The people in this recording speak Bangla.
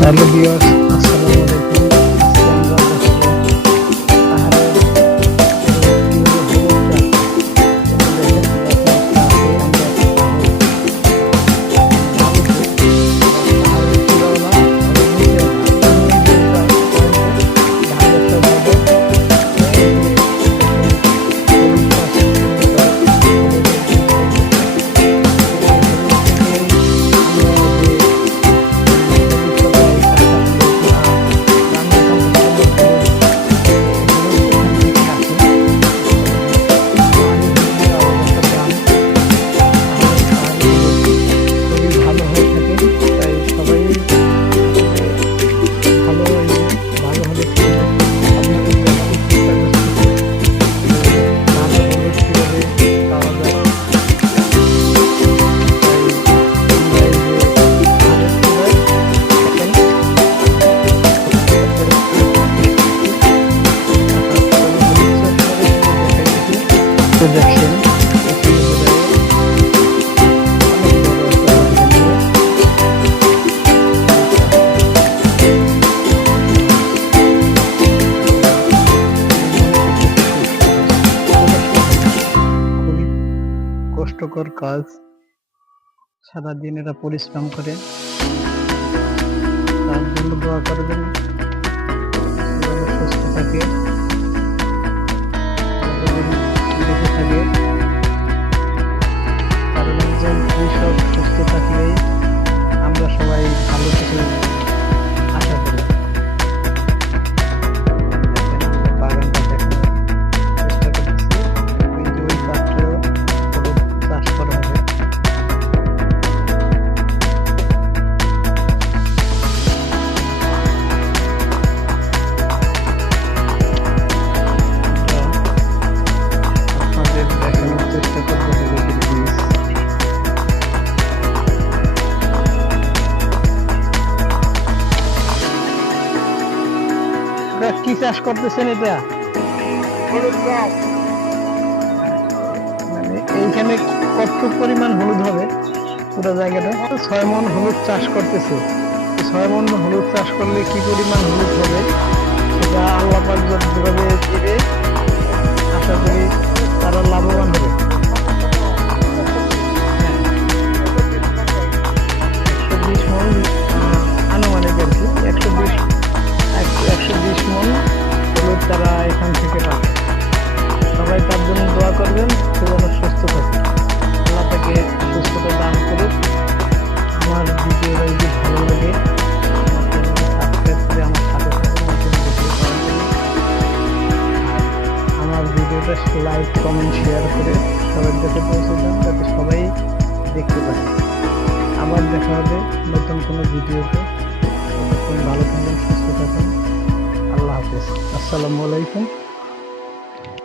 হ্যালো ভিউয়ার্স, আসসালামু আলাইকুম। আজকে আমরা দেখাবো পাহাড়ের কিভাবে হলুদ চাষ। এটা দেখেন, এটা একটা আছে, আমরা একটা পাহাড়ের চূড়াও না, আবার নিচেও না, ধান গাছটা বলবো এই যে হলুদ চাষ করতে পারে। দেখছেন কষ্টকর কাজ, সারাদিন এরা পরিশ্রম করে। তার জন্য দোয়া করবেন যেন সুস্থ থাকে, বেঁচে থাকে। কারণ একজন কৃষক সুস্থ থাকলেই আমরা সবাই ভালো কিছু আশা করি। বাগানটা দেখার চেষ্টা করতেছি, ওই যে ওই পাত্রেও হলুদ চাষ করা হবে। আপনাদের দেখানোর চেষ্টা করবো হলুদের বীজ। কি চাষ করতেছেন এটা? মানে এইখানে কত পরিমাণ হলুদ হবে? পুরো জায়গাটা 6 মণ হলুদ চাষ করতেছে। 6 মণ হলুদ চাষ করলে কি পরিমাণ হলুদ হবে সেটা আল্লাহ পাক যেভাবে দিবে, আশা করি তারা লাভবান হবে। 120 মণ আনুমানিক আর কি, 120 মণ হলুদ তারা এখান থেকে পাবে। সবাই তার জন্য দোয়া করবেন, সে যেন সুস্থ থাকে, আল্লাহ তাকে সুস্থতা দান করুক। আমার ভিডিওটা যদি ভালো লাগে আমার চ্যানেলটা সাবস্ক্রাইব করে আমার সাথে থাকুন নতুন ভিডিও পাওয়ার জন্য। আর আমার ভিডিওটা লাইক, কমেন্ট, শেয়ার করে সবার কাছে পৌঁছে দেন যাতে সবাই দেখতে পারে। আবার দেখা হবে নতুন কোনো ভিডিওতে। ততক্ষণ ভালো থাকুন, সুস্থ থাকুন। আল্লাহ হাফেজ, আসসালামু আলাইকুম।